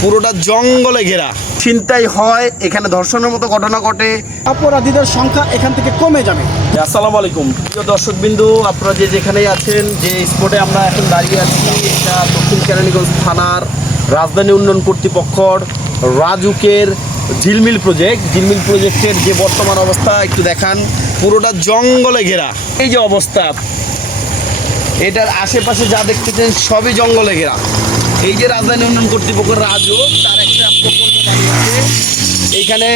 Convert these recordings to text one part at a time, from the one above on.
পুরোটা জঙ্গলে ঘেরা। ছিনতাই হয় এখানে ধর্ষণের মতো ঘটনা ঘটে। অপরাধীদের সংখ্যা এখান থেকে কমে যাবে। আসসালামু আলাইকুম। প্রিয় দর্শকবিন্দু আপনারা যে যেখানেই আছেন যে স্পটে আমরা এখন দাঁড়িয়ে আছি এটা দক্ষিণ কেরানীগঞ্জ থানার রাজধানী উন্নয়ন কর্তৃপক্ষর রাজুকের ঝিলমিল প্রজেক্ট ঝিলমিল প্রজেক্টের যে বর্তমান অবস্থা একটু দেখান। পুরোটা জঙ্গলে ঘেরা। এই যে অবস্থা এটার আশেপাশে যা দেখতেছেন সবই জঙ্গলে ঘেরা। এই যে রাজধানী উন্নয়ন কর্তৃপক্ষ রাজও তার একটা প্রকল্প এইখানে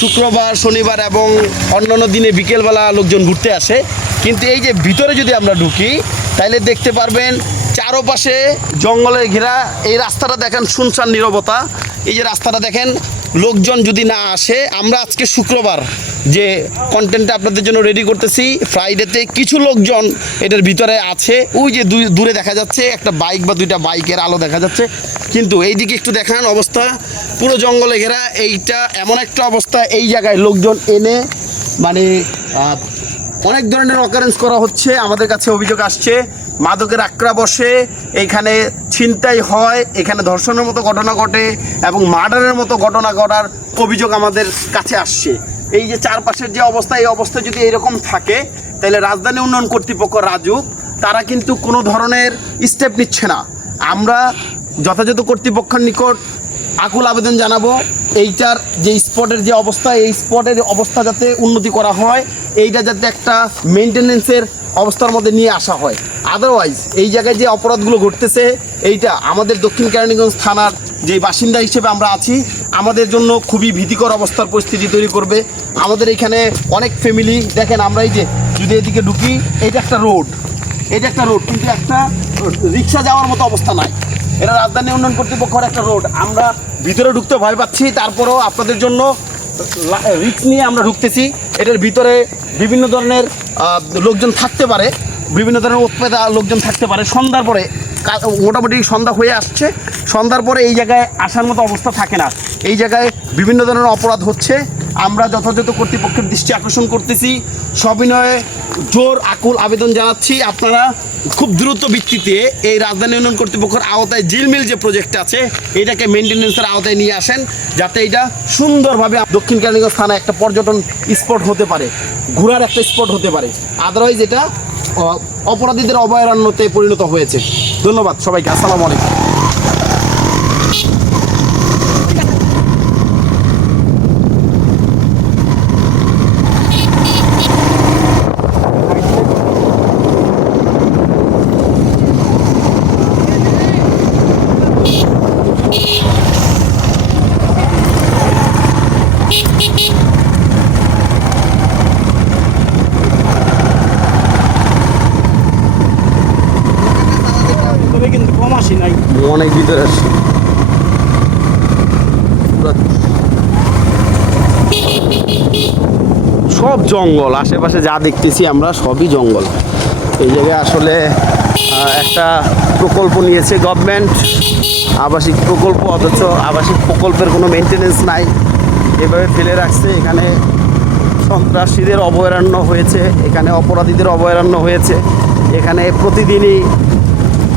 শুক্রবার, শনিবার এবং অন্যান্য দিনে বিকেলবেলা লোকজন ঘুরতে আসে। কিন্তু এই যে ভিতরে যদি আমরা ঢুকি তাহলে দেখতে পারবেন চারোপাশে জঙ্গলে ঘেরা। এই রাস্তাটা দেখেন শুনশান নিরবতা। এই যে রাস্তাটা দেখেন লোকজন যদি না আসে, আমরা আজকে শুক্রবার যে কন্টেন্টটা আপনাদের জন্য রেডি করতেছি ফ্রাইডেতে কিছু লোকজন এটার ভিতরে আছে। ওই যে দূরে দেখা যাচ্ছে, একটা বাইক বা দুইটা বাইকের আলো দেখা যাচ্ছে। কিন্তু এইদিকে একটু দেখান অবস্থা। পুরো জঙ্গলে ঘেরা, এইটা এমন একটা অবস্থা, এই জায়গায় লোকজন এনে মানে অনেক ধরনের অকারেন্স করা হচ্ছে। আমাদের কাছে অভিযোগ আসছে। মাদকের আক্রা বসে এখানে ছিনতাই হয়, এখানে ধর্ষণের মতো ঘটনা ঘটে এবং মার্ডারের মতো ঘটনা ঘটার অভিযোগ আমাদের কাছে আসছে। এই যে চারপাশের যে অবস্থা, এই অবস্থা যদি এরকম থাকে, তাহলে রাজধানী উন্নয়ন কর্তৃপক্ষ রাজুক, তারা কিন্তু কোনো ধরনের স্টেপ নিচ্ছে না। আমরা যথাযথ কর্তৃপক্ষের নিকট আকুল আবেদন জানাব, এইটার যে স্পটের যে অবস্থা, এই স্পটের অবস্থা যাতে উন্নতি করা হয়, এইটা যাতে একটা মেনটেনেন্সের অবস্থার মধ্যে নিয়ে আসা হয়। আদারওয়াইজ এই জায়গায় যে অপরাধগুলো ঘটতেছে, এইটা আমাদের দক্ষিণ কেরানীগঞ্জ থানার যে বাসিন্দা হিসেবে আমরা আছি, আমাদের জন্য খুবই ভীতিকর অবস্থার পরিস্থিতি তৈরি করবে। আমাদের এখানে অনেক ফ্যামিলি দেখেন আমরা এই যে, যদি এদিকে ঢুকি, এইটা একটা রোড এটা একটা রোড কিন্তু একটা রিক্সা যাওয়ার মতো অবস্থা নাই। এটা রাজধানী উন্নয়ন কর্তৃপক্ষের একটা রোড। আমরা ভিতরে ঢুকতে ভয় পাচ্ছি, তারপরেও আপনাদের জন্য রিক্স নিয়ে আমরা ঢুকতেছি। এটার ভিতরে বিভিন্ন ধরনের লোকজন থাকতে পারে, বিভিন্ন ধরনের উৎপেদা লোকজন থাকতে পারে। সন্ধ্যার পরে মোটামুটি সন্ধ্যা হয়ে আসছে। সন্ধ্যার পরে এই জায়গায় আসার মতো অবস্থা থাকে না। এই জায়গায় বিভিন্ন ধরনের অপরাধ হচ্ছে। আমরা যথাযথ কর্তৃপক্ষের দৃষ্টি আকর্ষণ করতেছি। সবিনয়ে জোর, আকুল আবেদন জানাচ্ছি। আপনারা খুব দ্রুত ভিত্তিতে এই রাজধানী উন্নয়ন কর্তৃপক্ষের আওতায় জিলমিল যে প্রজেক্ট আছে, এটাকে মেনটেন্যান্সের আওতায় নিয়ে আসেন, যাতে এটা সুন্দরভাবে দক্ষিণ কেরানীগঞ্জ থানায় একটা পর্যটন স্পট হতে পারে, ঘোরার একটা স্পট হতে পারে। আদারওয়াইজ এটা অপরাধীদের অভয়ারণ্যতে পরিণত হয়েছে। ধন্যবাদ সবাইকে, আসসালামু আলাইকুম তবে কিন্তু কম নাই। অনেক ভিতরে সব জঙ্গল, আশেপাশে যা দেখতেছি আমরা সবই জঙ্গল। এই জায়গায় আসলে একটা প্রকল্প নিয়েছে গভর্নমেন্ট আবাসিক প্রকল্প, অথচ আবাসিক প্রকল্পের কোনো মেনটেনেন্স নাই। এভাবে ফেলে রাখছে, এখানে সন্ত্রাসীদের অভয়ারণ্য হয়েছে, এখানে অপরাধীদের অভয়ারণ্য হয়েছে। এখানে প্রতিদিনই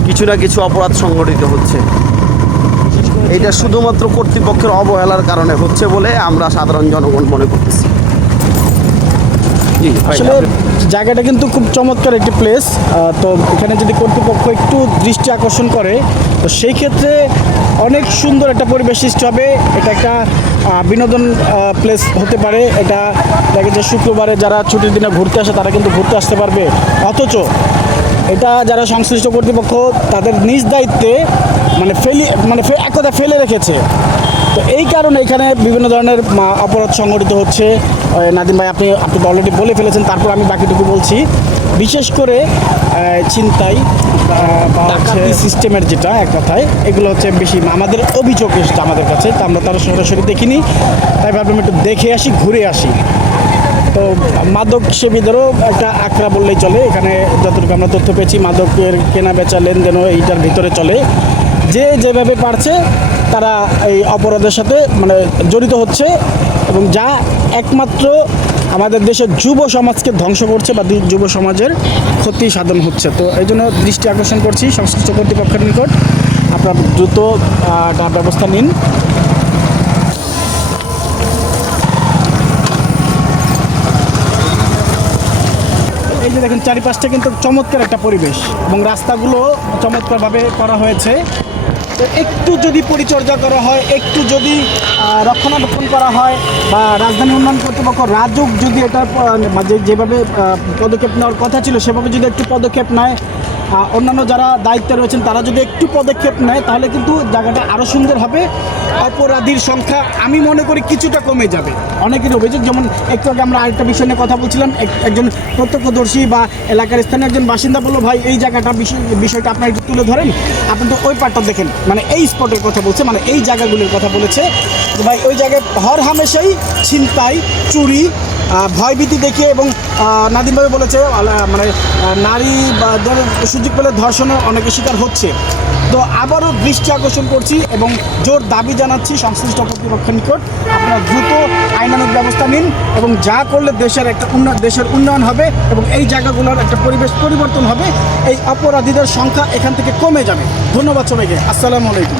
কিছু না কিছু অপরাধ সংগঠিত হচ্ছে। এটা শুধুমাত্র কর্তৃপক্ষের অবহেলার কারণে হচ্ছে বলে আমরা সাধারণ জনগণ মনে করতেছি। আসলে জায়গাটা কিন্তু খুব চমৎকার একটি প্লেস তো এখানে যদি কর্তৃপক্ষ একটু দৃষ্টি আকর্ষণ করে, তো সেই ক্ষেত্রে অনেক সুন্দর একটা পরিবেশ সৃষ্টি হবে। এটা একটা বিনোদন প্লেস হতে পারে। এটা দেখে যে শুক্রবারে যারা ছুটির দিনে ঘুরতে আসে, তারা কিন্তু ঘুরতে আসতে পারবে। অথচ এটা যারা সংশ্লিষ্ট কর্তৃপক্ষ তাদের নিজ দায়িত্বে মানে ফেলি মানে এক কথা ফেলে রেখেছে। তো এই কারণে এখানে বিভিন্ন ধরনের অপরাধ সংগঠিত হচ্ছে। নাদিম ভাই আপনি আপনি অলরেডি বলে ফেলেছেন তারপর আমি বাকিটুকু বলছি। বিশেষ করে আহ, ছিনতাই বা হচ্ছে সিস্টেমের যেটা এক কথায় এগুলো হচ্ছে বেশি আমাদের অভিযোগ এসেছে আমাদের কাছে। তো আমরা তারা সরাসরি দেখিনি। তাই ভাবলাম একটু দেখে আসি ঘুরে আসি। তো মাদক সেবীদেরও একটা আঁকড়া বললেই চলে। এখানে যতটুকু আমরা তথ্য পেয়েছি, মাদকের কেনা বেচা লেনদেনও এইটার ভিতরে চলে। যে যেভাবে পারছে তারা এই অপরাধের সাথে মানে জড়িত হচ্ছে এবং যা একমাত্র আমাদের দেশের যুব সমাজকে ধ্বংস করছে বা যুব সমাজের ক্ষতি সাধন হচ্ছে। তো এই জন্য দৃষ্টি আকর্ষণ করছি সংশ্লিষ্ট কর্তৃপক্ষের নিকট। আপনার দ্রুত ব্যবস্থা নিন। এই যে দেখেন, চারিপাশটা কিন্তু চমৎকার একটা পরিবেশ এবং রাস্তাগুলো চমৎকারভাবে করা হয়েছে। তো একটু যদি পরিচর্যা করা হয়, একটু যদি রক্ষণাবেক্ষণ করা হয় বা রাজধানী উন্নয়ন কর্তৃপক্ষ রাজুক যদি এটা যেভাবে পদক্ষেপ নেওয়ার কথা ছিল, সেভাবে যদি একটু পদক্ষেপ নেয় অন্যান্য যারা দায়িত্বে রয়েছেন, তারা যদি একটু পদক্ষেপ নেয়, তাহলে কিন্তু জায়গাটা আরও সুন্দর হবে। অপরাধীর সংখ্যা আমি মনে করি কিছুটা কমে যাবে। অনেকের অভিযোগ, যেমন একটু আগে আমরা আরেকটা বিষয় নিয়ে কথা বলছিলাম, এক- একজন প্রত্যক্ষদর্শী বা এলাকার স্থানীয় একজন বাসিন্দা বলল, ভাই, এই জায়গাটা বিষয়- বিষয়টা আপনার একটু তুলে ধরেন। আপনি তো ওই পার্টটা দেখেন। মানে এই স্পটের কথা বলছে মানে এই জায়গাগুলির কথা বলেছে। ভাই, ওই জায়গায় হর হামেশাই ছিনতাই, চুরি ভয়ভীতি দেখিয়ে এবং নাদিমভাবে বলেছে মানে নারী বা দের সুযোগ পেলে ধর্ষণের অনেকে শিকার হচ্ছে। তো আবারও দৃষ্টি আকর্ষণ করছি এবং জোর দাবি জানাচ্ছি সংশ্লিষ্ট কর্তৃপক্ষের নিকট। আপনারা দ্রুত আইনানুগ ব্যবস্থা নিন এবং যা করলে দেশের একটা উন্নয়ন, দেশের উন্নয়ন হবে এবং এই জায়গাগুলোর একটা পরিবেশ পরিবর্তন হবে, এই অপরাধীদের সংখ্যা এখান থেকে কমে যাবে। ধন্যবাদ সবাইকে। আসসালামু আলাইকুম।